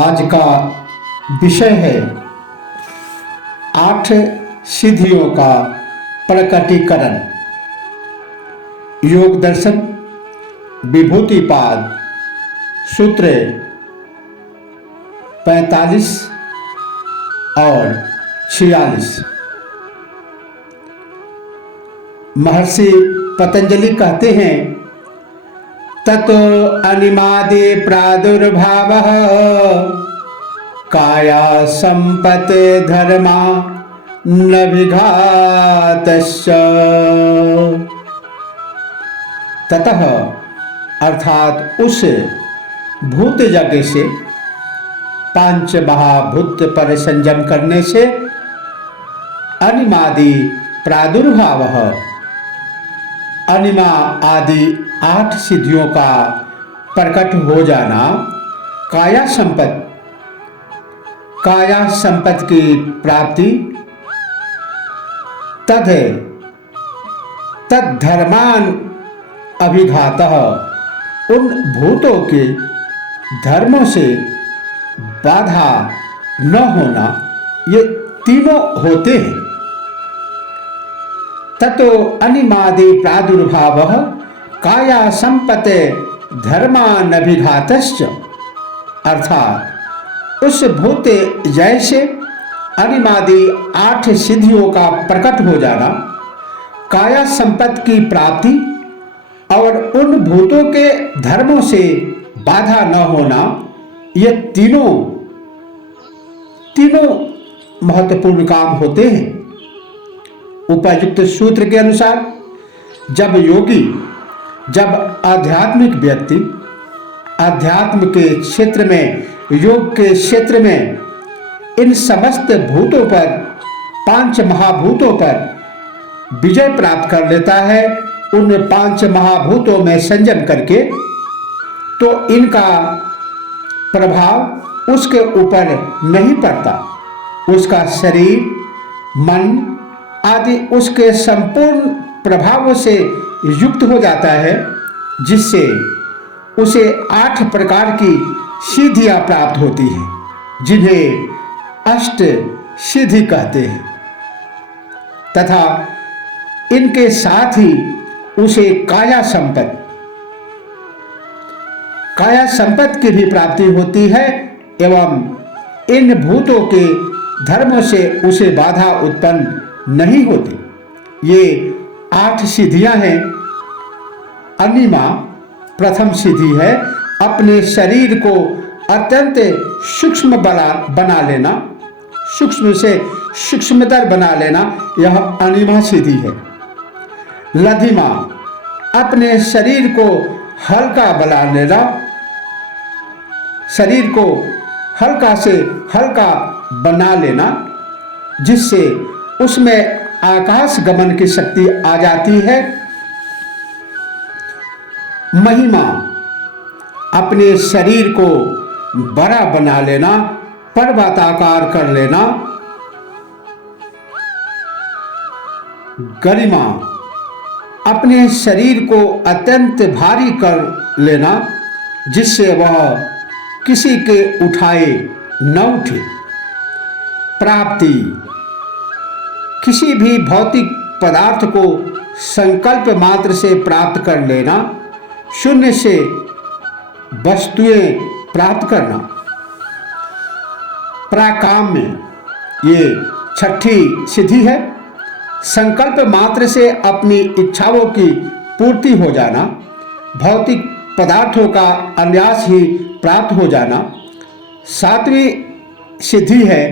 आज का विषय है 8 सिद्धियों का प्रकटीकरण। योग दर्शन विभूतिपाद सूत्र 45 और 46। महर्षि पतंजलि कहते हैं, ततो अनिमादि प्रादुर्भावः काया संपत्ति धर्मा न विघातस्य। ततः अर्थात उस भूत यज्ञ से, पांच महाभूत पर संयम करने से अनिमादि प्रादुर्भावः, अनिमा आदि 8 सिद्धियों का प्रकट हो जाना, काया संपत्ति की प्राप्ति, तद्धर्मान अभिघातः, उन भूतों के धर्मों से बाधा न होना, ये तीनों होते हैं। ततो अनिमादि प्रादुर्भावः काया संपत्ति धर्मानभिघातश्च, अर्थात उस भूत जैसे अनिमादि 8 सिद्धियों का प्रकट हो जाना, काया संपत्ति की प्राप्ति और उन भूतों के धर्मों से बाधा न होना, ये तीनों महत्वपूर्ण काम होते हैं। उपयुक्त सूत्र के अनुसार जब आध्यात्मिक व्यक्ति अध्यात्म के क्षेत्र में, योग के क्षेत्र में इन समस्त भूतों पर, 5 महाभूतों पर विजय प्राप्त कर लेता है, उन 5 महाभूतों में संयम करके, तो इनका प्रभाव उसके ऊपर नहीं पड़ता। उसका शरीर, मन आदि उसके संपूर्ण प्रभावों से युक्त हो जाता है, जिससे उसे 8 प्रकार की सिद्धियां प्राप्त होती हैं, जिन्हें अष्ट सिद्धि कहते हैं। तथा इनके साथ ही उसे काया संपत्ति की भी प्राप्ति होती है, एवं इन भूतों के धर्मों से उसे बाधा उत्पन्न नहीं होती। ये 8 सिद्धियां हैं। अनिमा प्रथम सिद्धि है, अपने शरीर को अत्यंत सूक्ष्म बना लेना, सूक्ष्म से सूक्ष्मतर बना लेना, यह अनिमा सिद्धि है। लधिमा अपने शरीर को हल्का बना लेना, शरीर को हल्का से हल्का बना लेना, जिससे उसमें आकाश गमन की शक्ति आ जाती है। महिमा अपने शरीर को बड़ा बना लेना, पर्वताकार कर लेना। गरिमा अपने शरीर को अत्यंत भारी कर लेना, जिससे वह किसी के उठाए न उठे। प्राप्ति किसी भी भौतिक पदार्थ को संकल्प मात्र से प्राप्त कर लेना, शून्य से वस्तुएं प्राप्त करना। प्राकाम्य ये 6ठी सिद्धि है, संकल्प मात्र से अपनी इच्छाओं की पूर्ति हो जाना, भौतिक पदार्थों का अनायास ही प्राप्त हो जाना। 7वीं सिद्धि है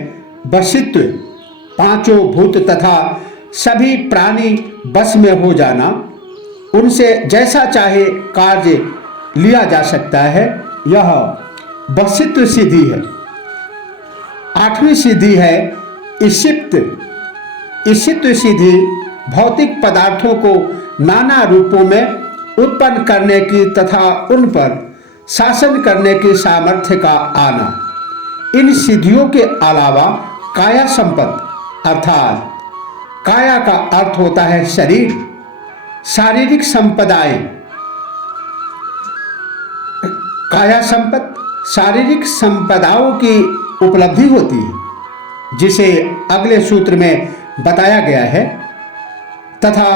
वशित्व, 5 भूत तथा सभी प्राणी बस में हो जाना, उनसे जैसा चाहे कार्य लिया जा सकता है, यह वशित्व सिद्धि है। 8वीं सिद्धि है ईशित्व सिद्धि, भौतिक पदार्थों को नाना रूपों में उत्पन्न करने की तथा उन पर शासन करने की सामर्थ्य का आना। इन सिद्धियों के अलावा काया संपत्ति, अर्थात काया का अर्थ होता है शरीर, शारीरिक संपदाएं, काया संपत्ति शारीरिक संपदाओं की उपलब्धि होती है, जिसे अगले सूत्र में बताया गया है, तथा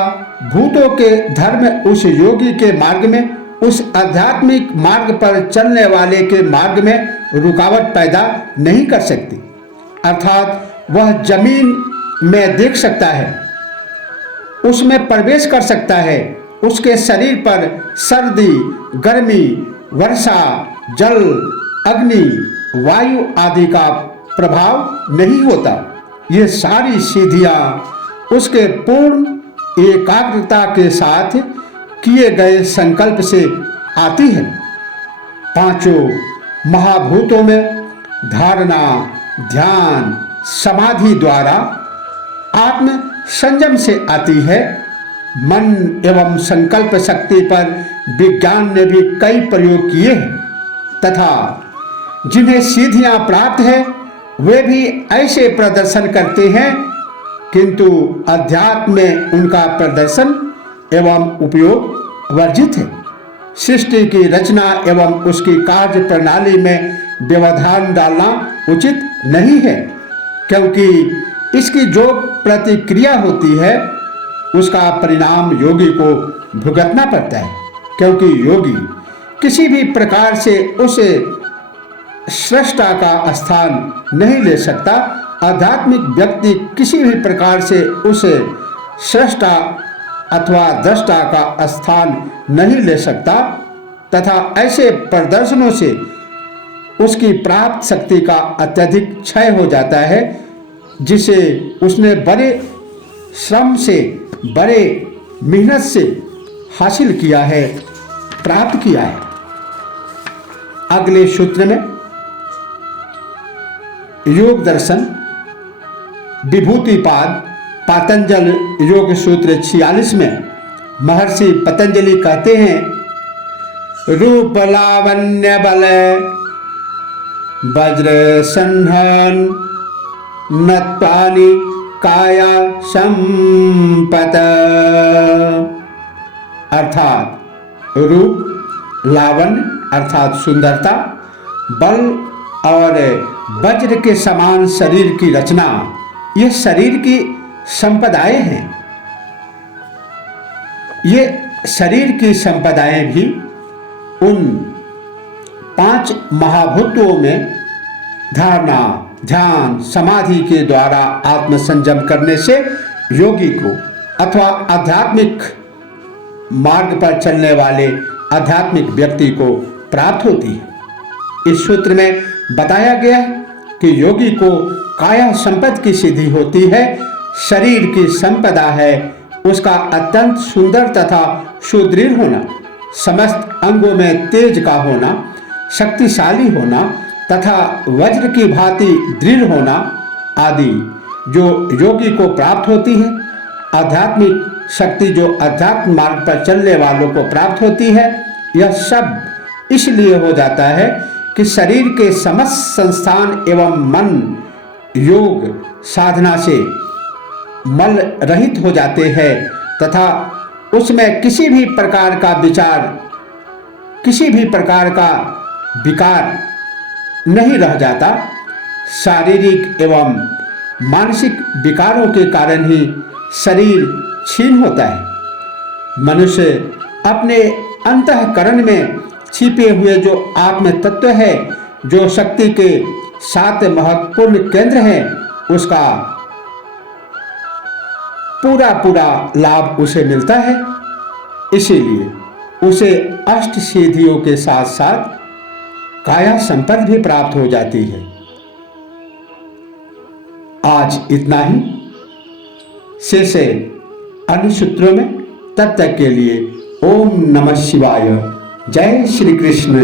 भूतों के धर्म उस योगी के मार्ग में, उस आध्यात्मिक मार्ग पर चलने वाले के मार्ग में रुकावट पैदा नहीं कर सकती। अर्थात वह जमीन में देख सकता है, उसमें प्रवेश कर सकता है, उसके शरीर पर सर्दी, गर्मी, वर्षा, जल, अग्नि, वायु आदि का प्रभाव नहीं होता। ये सारी सिद्धियां उसके पूर्ण एकाग्रता के साथ किए गए संकल्प से आती है। पांचों महाभूतों में धारणा, ध्यान, समाधि द्वारा आत्म संयम से आती है। मन एवं संकल्प शक्ति पर विज्ञान ने भी कई प्रयोग किए हैं, तथा जिन्हें सिद्धियां प्राप्त है वे भी ऐसे प्रदर्शन करते हैं, किंतु अध्यात्म में उनका प्रदर्शन एवं उपयोग वर्जित है। सृष्टि की रचना एवं उसकी कार्य प्रणाली में व्यवधान डालना उचित नहीं है, क्योंकि इसकी जो प्रतिक्रिया होती है उसका परिणाम योगी को भुगतना पड़ता है, क्योंकि योगी किसी भी प्रकार से उस सृष्टा का स्थान नहीं ले सकता। आध्यात्मिक व्यक्ति किसी भी प्रकार से उस सृष्टा अथवा दृष्टा का स्थान नहीं ले सकता, तथा ऐसे प्रदर्शनों से उसकी प्राप्त शक्ति का अत्यधिक क्षय हो जाता है, जिसे उसने बड़े श्रम से, बड़े मेहनत से हासिल किया है, प्राप्त किया है। अगले सूत्र में योग दर्शन विभूतिपाद पातंजल योग सूत्र 46 में महर्षि पतंजलि कहते हैं, रूप लावण्य बल वज्र संहन नत्वानि काया संपत। अर्थात रूप, लावण्य अर्थात सुंदरता, बल और वज्र के समान शरीर की रचना, ये शरीर की संपदाएं हैं। ये शरीर की संपदाएं भी उन 5 महाभूतों में धारणा, ध्यान, समाधि के द्वारा आत्मसंयम करने से योगी को अथवा आध्यात्मिक मार्ग पर चलने वाले आध्यात्मिक व्यक्ति को प्राप्त होती है। इस सूत्र में बताया गया है कि योगी को काया संपद की सिद्धि होती है। शरीर की संपदा है उसका अत्यंत सुंदर तथा सुदृढ़ होना, समस्त अंगों में तेज का होना, शक्तिशाली होना तथा वज्र की भांति दृढ़ होना आदि जो योगी को प्राप्त होती है। आध्यात्मिक शक्ति जो अध्यात्म मार्ग पर चलने वालों को प्राप्त होती है, यह सब इसलिए हो जाता है कि शरीर के समस्त संस्थान एवं मन योग साधना से मल रहित हो जाते हैं तथा उसमें किसी भी प्रकार का विचार, किसी भी प्रकार का विकार नहीं रह जाता। शारीरिक एवं मानसिक विकारों के कारण ही शरीर क्षीण होता है। मनुष्य अपने अंतःकरण में छिपे हुए जो आत्म तत्व है, जो शक्ति के 7 महत्वपूर्ण केंद्र हैं, उसका पूरा पूरा लाभ उसे मिलता है। इसीलिए उसे अष्ट सिद्धियों के साथ साथ काया संपद भी प्राप्त हो जाती है। आज इतना ही, शेष अन्य सूत्रों में। तब तक के लिए ओम नमः शिवाय। जय श्री कृष्ण।